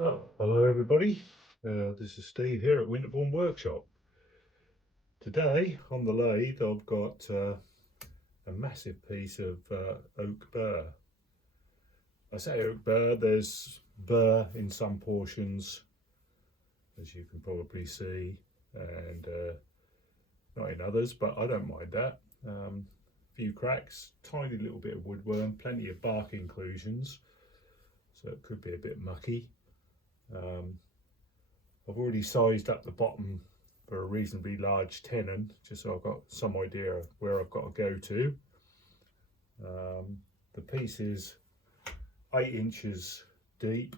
Oh, hello everybody. This is Steve here at Winterbourne Workshop. Today on the lathe I've got a massive piece of oak burr. I say oak burr, there's burr in some portions, as you can probably see, and not in others, but I don't mind that. Few cracks, tiny little bit of woodworm, plenty of bark inclusions, so it could be a bit mucky. I've already sized up the bottom for a reasonably large tenon, just so I've got some idea of where I've got to go to. The piece is 8 inches deep,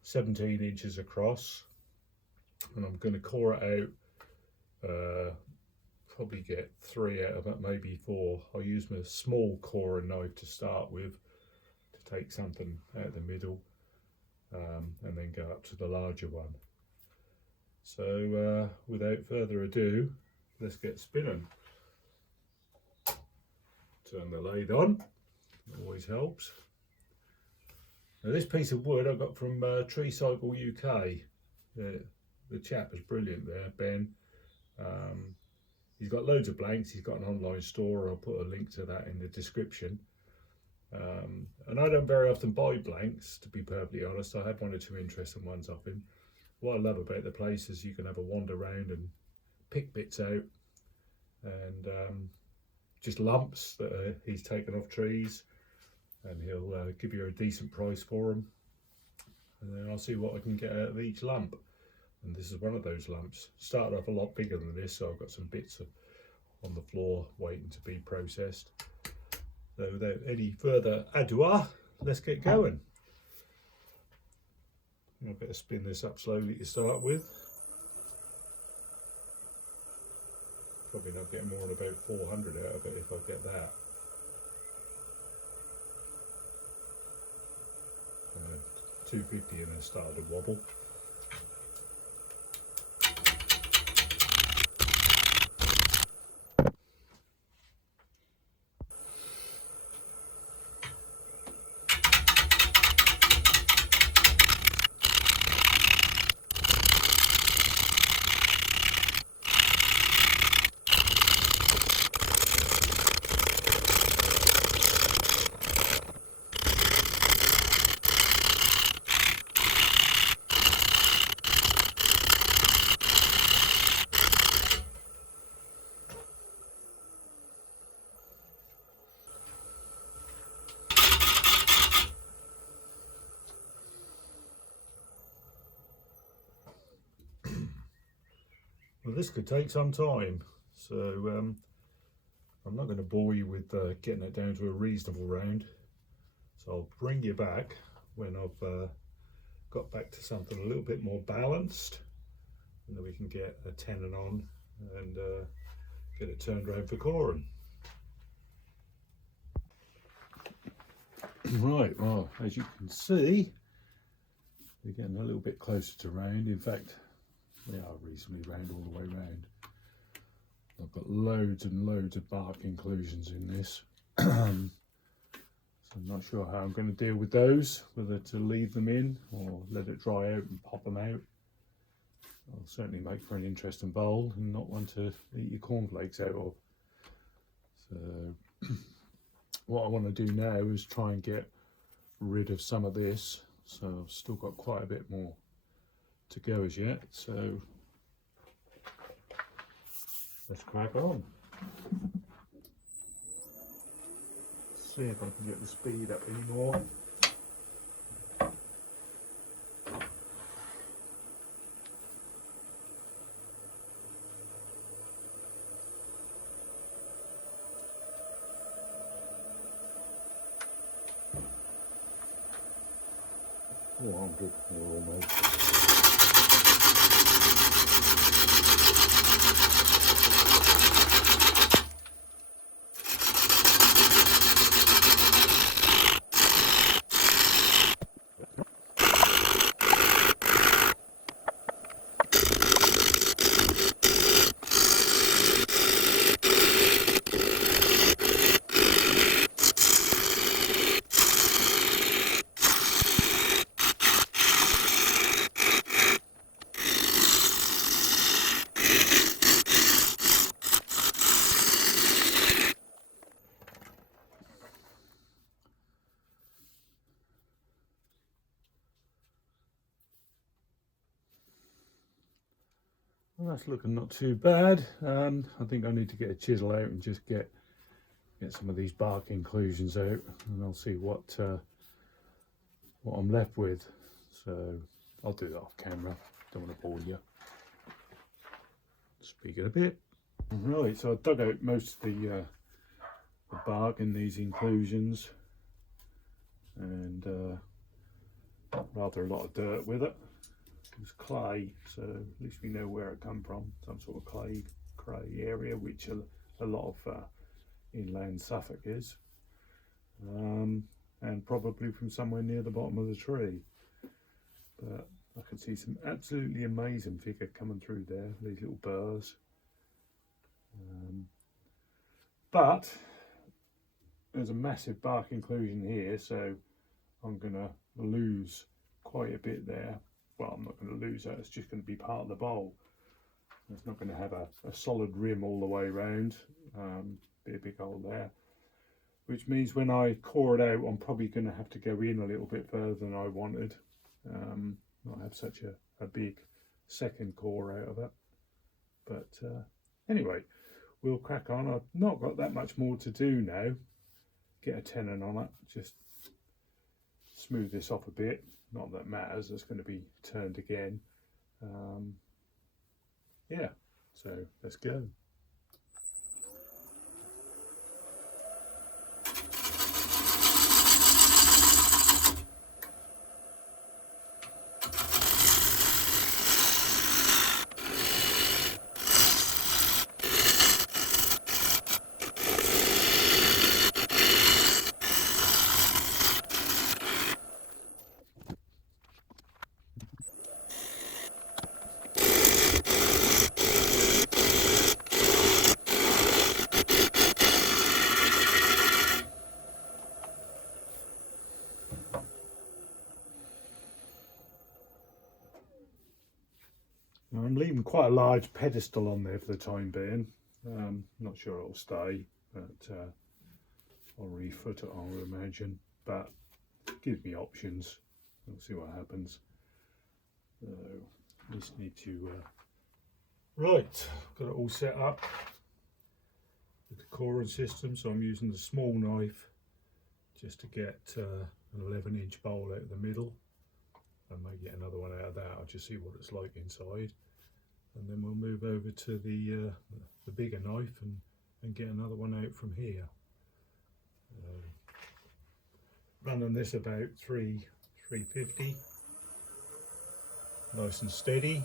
17 inches across, and I'm going to core it out, probably get 3 out of it, maybe 4. I'll use my small corer knife to start with to take something out of the middle, and then go up to the larger one. So without further ado, let's get spinning. Turn the lathe on, always helps. Now this piece of wood I got from Tree Cycle UK. The chap is brilliant there, Ben. He's got loads of blanks, he's got an online store, I'll put a link to that in the description. And I don't very often buy blanks, to be perfectly honest. I had 1 or 2 interesting ones off him. What I love about the place is you can have a wander around and pick bits out, and just lumps that he's taken off trees, and he'll give you a decent price for them, and then I'll see what I can get out of each lump. And this is one of those lumps. Started off a lot bigger than this, so I've got some bits on the floor waiting to be processed. So without any further ado, let's get going. I better spin this up slowly to start with. Probably not getting more than about 400 out of it if I get that. 250 and then started to wobble. Well, this could take some time, so I'm not going to bore you with getting it down to a reasonable round. So I'll bring you back when I've got back to something a little bit more balanced, and then we can get a tenon on and get it turned around for coring. Right, well, as you can see, we're getting a little bit closer to round. In fact, they are reasonably round all the way round. I've got loads and loads of bark inclusions in this. So I'm not sure how I'm going to deal with those, whether to leave them in or let it dry out and pop them out. I'll certainly make for an interesting bowl and not one to eat your cornflakes out of. So what I want to do now is try and get rid of some of this. So I've still got quite a bit more to go as yet, so let's crack on. See if I can get the speed up anymore. Oh, I'm good. We're almost. Well, that's looking not too bad. I think I need to get a chisel out and just get some of these bark inclusions out, and I'll see what I'm left with. So I'll do that off camera. Don't want to bore you. Speak it a bit. Right, so I dug out most of the bark in these inclusions, and rather a lot of dirt with it. It was clay, so at least we know where it come from. Some sort of clay area, which a lot of inland Suffolk is, and probably from somewhere near the bottom of the tree. But I can see some absolutely amazing figure coming through there, these little burrs. But there's a massive bark inclusion here, so I'm going to lose quite a bit there. Well, I'm not going to lose that, it's just going to be part of the bowl. It's not going to have a solid rim all the way around, be a big hole there. Which means when I core it out, I'm probably going to have to go in a little bit further than I wanted. Not have such a big second core out of it. But anyway, we'll crack on. I've not got that much more to do now. Get a tenon on it, just smooth this off a bit. Not that it matters, it's going to be turned again. Yeah, so let's go. I'm leaving quite a large pedestal on there for the time being. Not sure it'll stay, but I'll refoot it, I'll imagine. But it gives me options. We'll see what happens. So just need to right, got it all set up with the coring system. So I'm using the small knife just to get an 11-inch bowl out of the middle. I may get another one out of that. I'll just see what it's like inside, and then we'll move over to the bigger knife and get another one out from here. Running this about 350, nice and steady.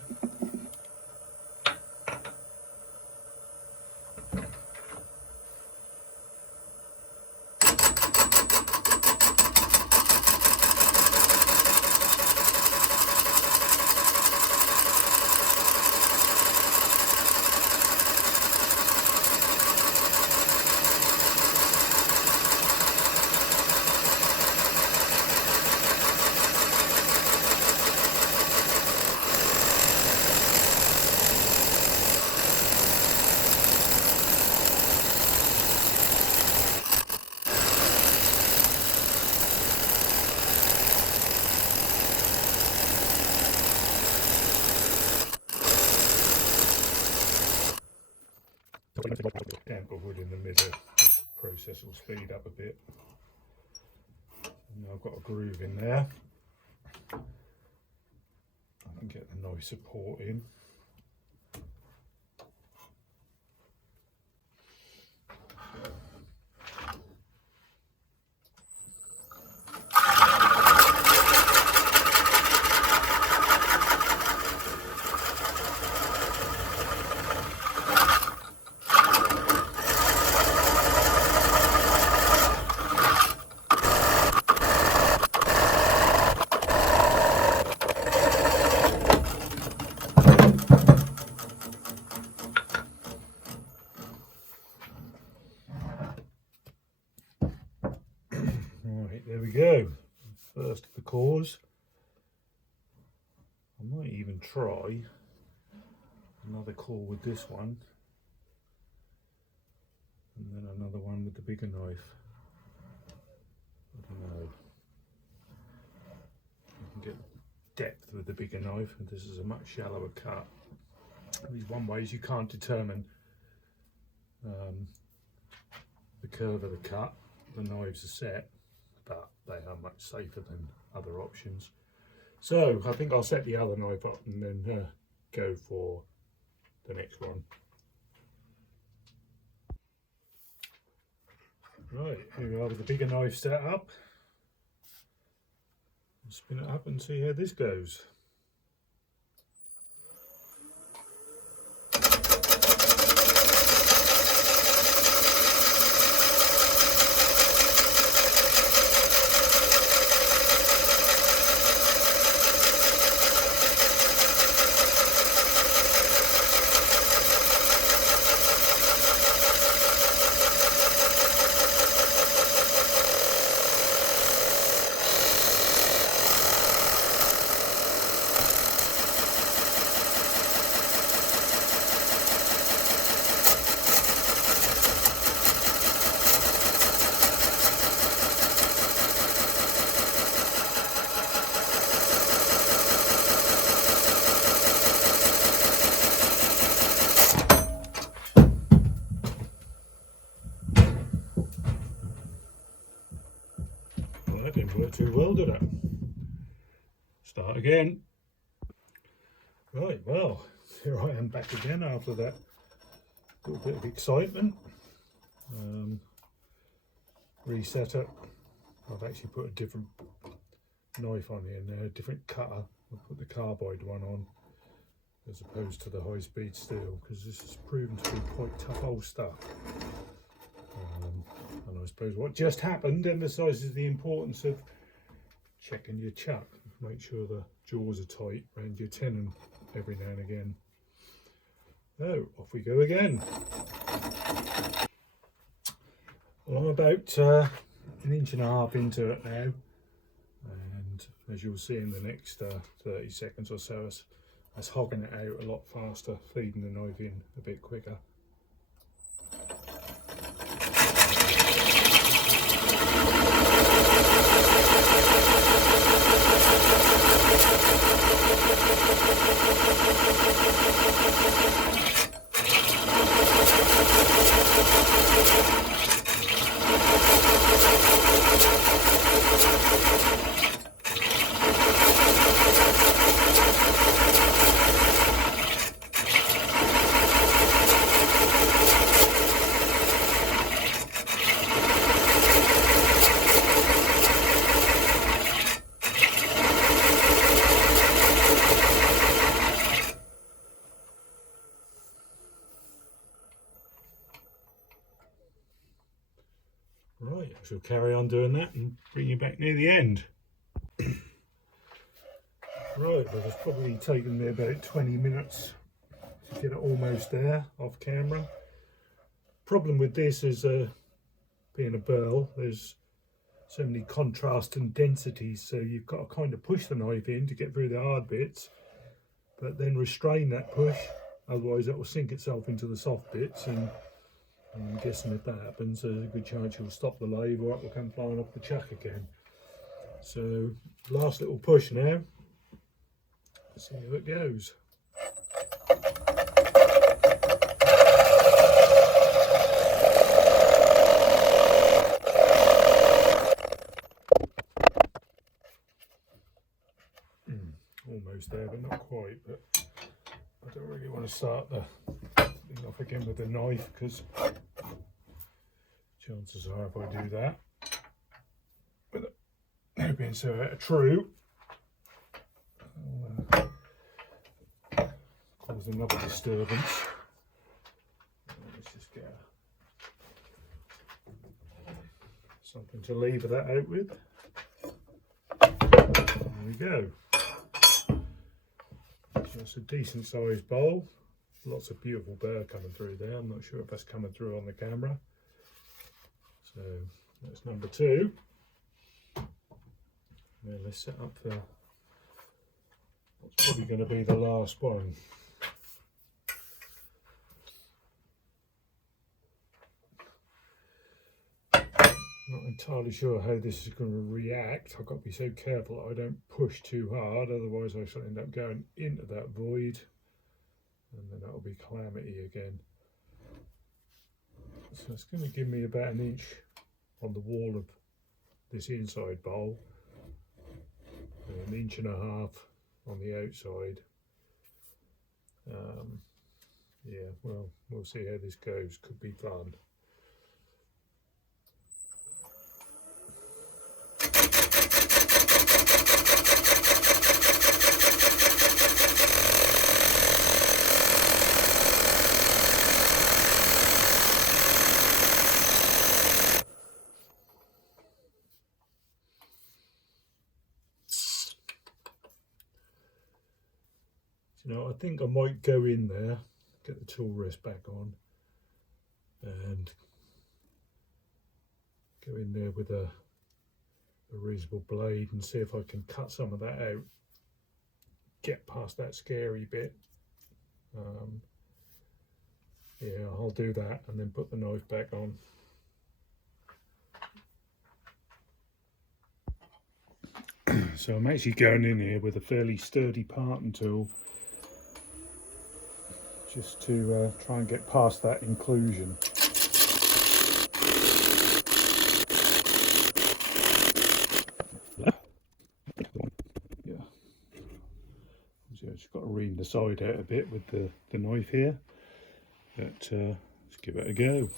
Damper wood in the middle, the process will speed up a bit. And I've got a groove in there. I can get the nice support in. There we go, first of the cores. I might even try another core with this one, and then another one with the bigger knife. I don't know. You can get depth with the bigger knife, and this is a much shallower cut. These one ways you can't determine the curve of the cut. The knives are set, but they are much safer than other options. So I think I'll set the other knife up and then go for the next one. Right, here we are with the bigger knife set up. I'll spin it up and see how this goes. That didn't work too well, did it? Start again. Right, well, here I am back again after that little bit of excitement. Reset it. I've actually put a different knife on here now, a different cutter. I've put the carbide one on as opposed to the high-speed steel, because this has proven to be quite tough old stuff. And I suppose what just happened emphasises the importance of checking your chuck. Make sure the jaws are tight around your tenon every now and again. So off we go again. Well, I'm about an inch and a half into it now, and as you'll see in the next 30 seconds or so, it's hogging it out a lot faster, feeding the knife in a bit quicker. Right, I shall carry on doing that and bring you back near the end. Right, well, it's probably taken me about 20 minutes to get it almost there off camera. Problem with this is being a burl, there's so many contrast and densities, so you've got to kind of push the knife in to get through the hard bits, but then restrain that push, otherwise it will sink itself into the soft bits, and I'm guessing if that happens, there's a good chance you'll stop the lathe or it will come flying off the chuck again. So, last little push now. Let's see how it goes. Almost there, but not quite. But I don't really want to start the thing off again with the knife, because chances are if I do that, with it being so out of true, I'll cause another disturbance. Let's just get something to lever that out with. There we go. That's a decent sized bowl. Lots of beautiful burr coming through there. I'm not sure if that's coming through on the camera. So that's number 2. Now let's set up for what's probably going to be the last one. Not entirely sure how this is going to react. I've got to be so careful that I don't push too hard, otherwise I shall end up going into that void and then that'll be calamity again. So it's going to give me about 1 inch on the wall of this inside bowl, and 1.5 inches on the outside. Yeah, well, we'll see how this goes. Could be fun. You know, I think I might go in there, get the tool rest back on, and go in there with a reasonable blade and see if I can cut some of that out, get past that scary bit. Yeah, I'll do that and then put the knife back on. So I'm actually going in here with a fairly sturdy parting tool, just to try and get past that inclusion. Yeah, so I've just got to ream the side out a bit with the knife here, but let's give it a go.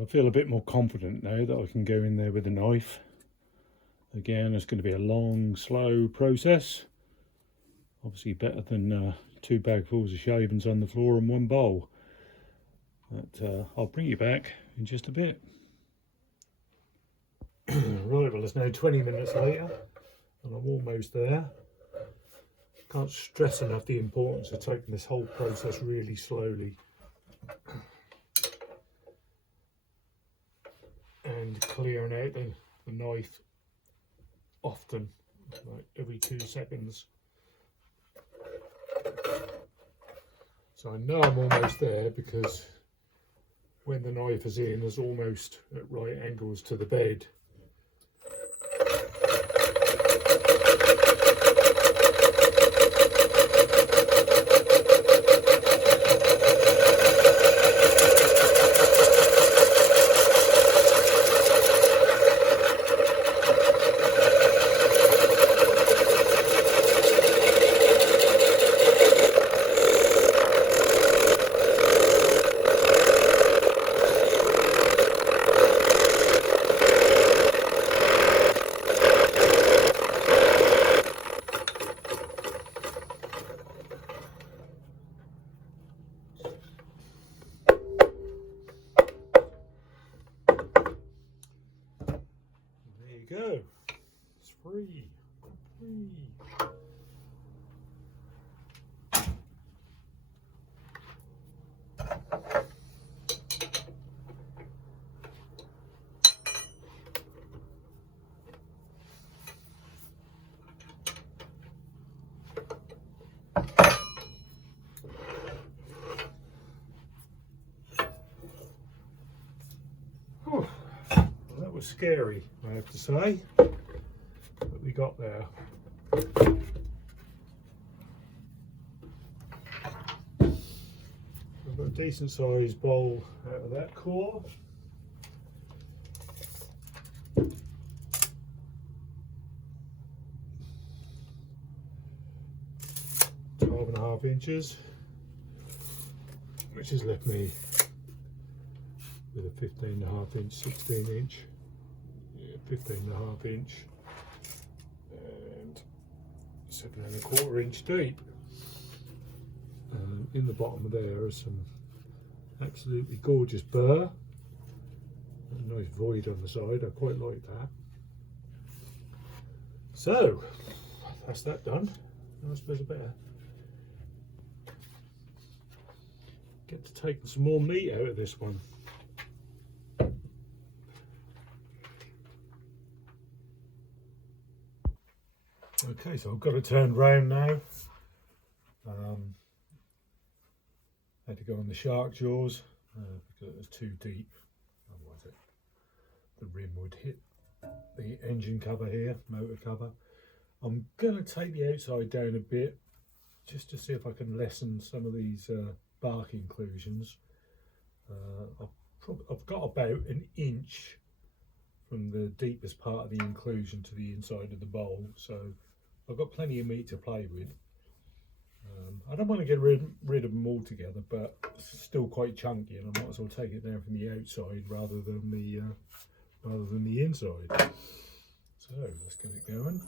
I feel a bit more confident now that I can go in there with a knife. Again, it's going to be a long, slow process. Obviously better than 2 bagfuls of shavings on the floor and 1 bowl. But I'll bring you back in just a bit. Right, well, it's now 20 minutes later and I'm almost there. Can't stress enough the importance of taking this whole process really slowly. And clearing out the knife often, like every 2 seconds. So I know I'm almost there because when the knife is in, it's almost at right angles to the bed. Go. It's free. Well, that was scary, I have to say, but we got there. I've got a decent sized bowl out of that core. .5 inches, which has left me with a 15.5 inch, 16 inch, 15.5 inch and 7.25 inch deep. In the bottom of there are some absolutely gorgeous burr, a nice void on the side. I quite like that. So that's that done. I suppose I better get to take some more meat out of this one. Okay, so I've got to turn round now. Had to go on the shark jaws because it was too deep. Otherwise the rim would hit the engine cover here, motor cover. I'm going to take the outside down a bit just to see if I can lessen some of these bark inclusions. I've got about an inch from the deepest part of the inclusion to the inside of the bowl, so I've got plenty of meat to play with. I don't want to get rid of them altogether, but it's still quite chunky, and I might as well take it down from the outside rather than the inside. So let's get it going.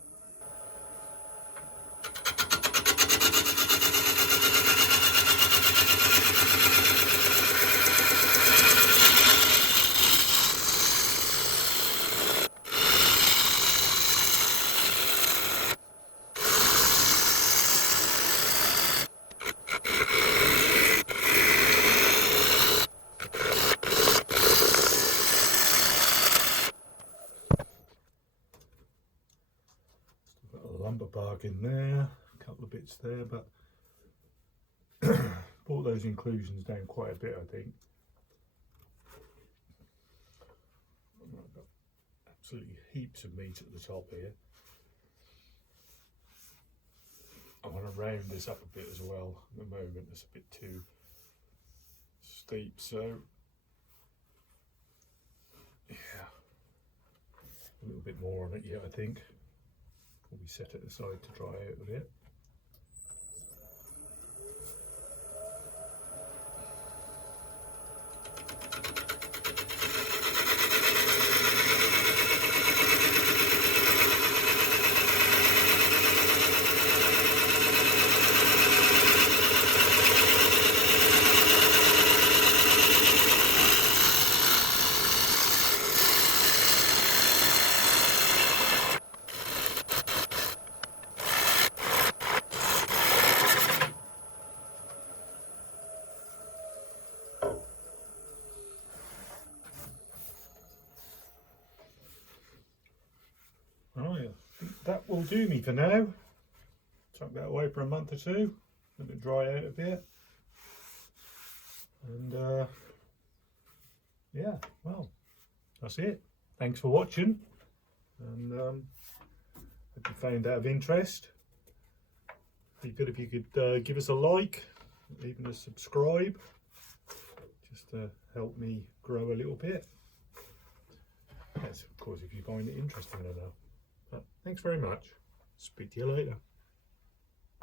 Lumber bark in there, a couple of bits there, but brought those inclusions down quite a bit, I think. I've got absolutely heaps of meat at the top here. I want to round this up a bit as well. At the moment it's a bit too steep, so yeah, a little bit more on it yet, I think. We set it aside to dry out a bit. Right, I think that will do me for now. Tuck that away for a month or two, let it dry out a bit, and yeah, well, that's it. Thanks for watching, and hope you found that of interest. It'd be good if you could give us a like, even a subscribe, just to help me grow a little bit. Yes, of course, if you find it interesting enough. But thanks very much. Speak to you later.